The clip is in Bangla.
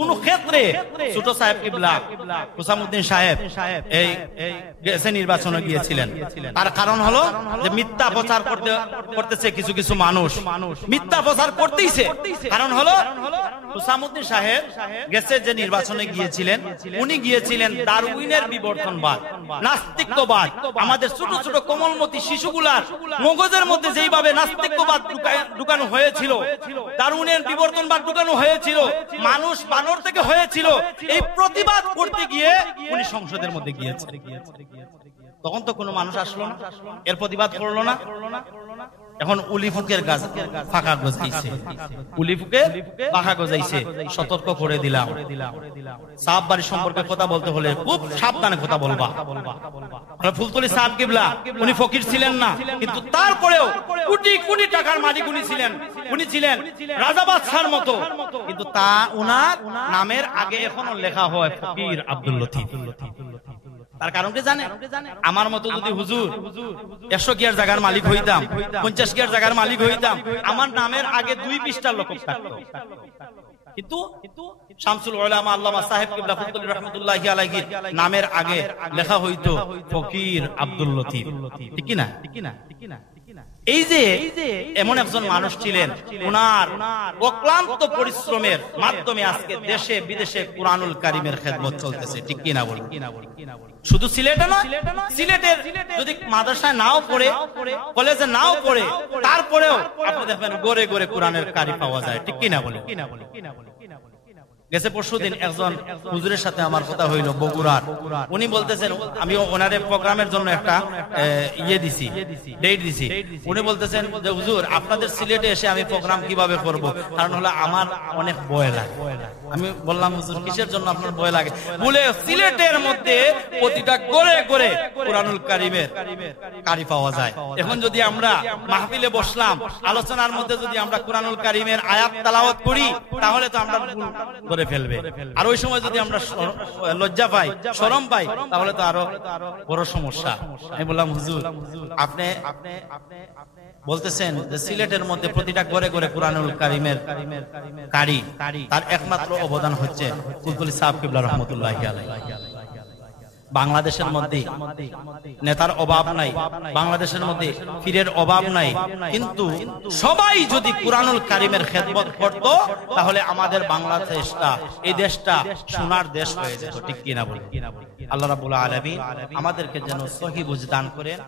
কোন ক্ষেত্রে ছোট সাহেব কিবলা হুসামউদ্দিন সাহেব এই গেছে নির্বাচনে গিয়েছিলেন। তার কারণ হলো যে মিথ্যা প্রচার করতেছে কিছু কিছু মানুষ, মিথ্যা প্রচার করতেইছে। কারণ হলো হুসামউদ্দিন সাহেব গেছে যে নির্বাচনে গিয়েছিলেন, উনি গিয়েছিলেন ডারউইনের বিবর্তনবাদ, নাস্তিকবাদ। আমাদের ছোট ছোট কোমলমতি শিশুগুলার মগজের মধ্যে যেইভাবে নাস্তিকবাদ ঢুকানো হয়েছিল, ডারউইনের বিবর্তনবাদ ঢুকানো হয়েছিল, মানুষ বানর থেকে হয়েছিল, এই প্রতিবাদ করতে গিয়ে উনি সংসদের মধ্যে গিয়েছেন। তখন তো কোনো মানুষ আসলো না, এর প্রতিবাদ করলো না। এখন উলিফুকের গাছ ফাঁকা গজাইছে, উলিফুকে ফাঁকা গজাইছে। সতর্ক করে দিলাম, সাহাব বাড়ি সম্পর্কে কথা বলতে হলে খুব সাবধানে কথা বলবা। ফুলতলি সাহাব কিবলা উনি ফকির ছিলেন না, কিন্তু তারপরেও কোটি কোটি টাকার মালিক উনি ছিলেন। উনি ছিলেন রাজা বাদশার মতো, কিন্তু তা উনার নামের আগে এখনো লেখা হয় ফকির আব্দুল লতিফ। তার কারণ কি জানে? আমার মতো যদি হুজুর 100 কিয়ার জায়গার মালিক হইতাম, 50 কিয়ার জায়গার মালিক হইতাম, আমার নামের আগে 2 পৃষ্ঠার লোক থাকতো। কিন্তু শামসুল উলামা আল্লামা সাহেব কিবলা ফুলতলি রাহমাতুল্লাহি আলাইহি নামের আগে লেখা হইতো ফকির আব্দুল লতিফ। ঠিক কি না? এই যে এমন একজন মানুষ ছিলেন, ওনার অক্লান্ত পরিশ্রমের মাধ্যমে আজকে দেশে বিদেশে কুরআনুল কারীমের খেদমত চলতেছে। ঠিক কি না বলি? শুধু সিলেটে না, সিলেটের যদি মাদ্রাসায় নাও পড়ে, কলেজে নাও পড়ে, তারপরেও আপনি দেখবেন গড়ে গড়ে কোরআনের কারি পাওয়া যায়। ঠিক কি না বলি? গেছে পরশুদিন একজন হুজুরের সাথে আমার কথা হইল বগুড়ার। উনি বলতেছেন, আমি ওনার প্রোগ্রামের জন্য একটা ডেট দিছি। উনি বলতেছেন যে হুজুর আপনাদের সিলেটে এসে আমি প্রোগ্রাম কিভাবে করব, কারণ হলো আমার অনেক ভয় লাগে। আমি বললাম হুজুর কিসের জন্য আপনার ভয় লাগে? বলে সিলেটের মধ্যে প্রতিটা গড়ে গড়ে কুরআনুল কারীমের কারি পাওয়া যায়। এখন যদি আমরা মাহফিলে বসলাম, আলোচনার মধ্যে যদি আমরা কুরআনুল কারীমের আয়াত তেলাওয়াত করি, তাহলে তো আমরা করে ফেলবে। আর ওই সময় যদি আমরা লজ্জা পাই, শরম পাই, তাহলে তো আরো বড় সমস্যা। আমি বললাম হুজুর আপনি বলতেছেন যে সিলেটের মধ্যে প্রতিটা ঘরে ঘরে কুরআনুল কারীমের কারি, তার একমাত্র অবদান হচ্ছে ফুলতলি সাহেব কিবলা রাহমাতুল্লাহি আলাইহি। বাংলাদেশের মধ্যে নেতার অভাব নাই, বাংলাদেশের মধ্যে পীরের অভাব নাই, কিন্তু সবাই যদি কুরআনুল কারীমের খেদমত করত, তাহলে আমাদের বাংলাদেশটা, এই দেশটা সোনার দেশ হয়ে যেত। ঠিক কিনা বলি? আল্লাহ রাব্বুল আলামিন আমাদেরকে যেন সহিহ বুঝ দান করেন।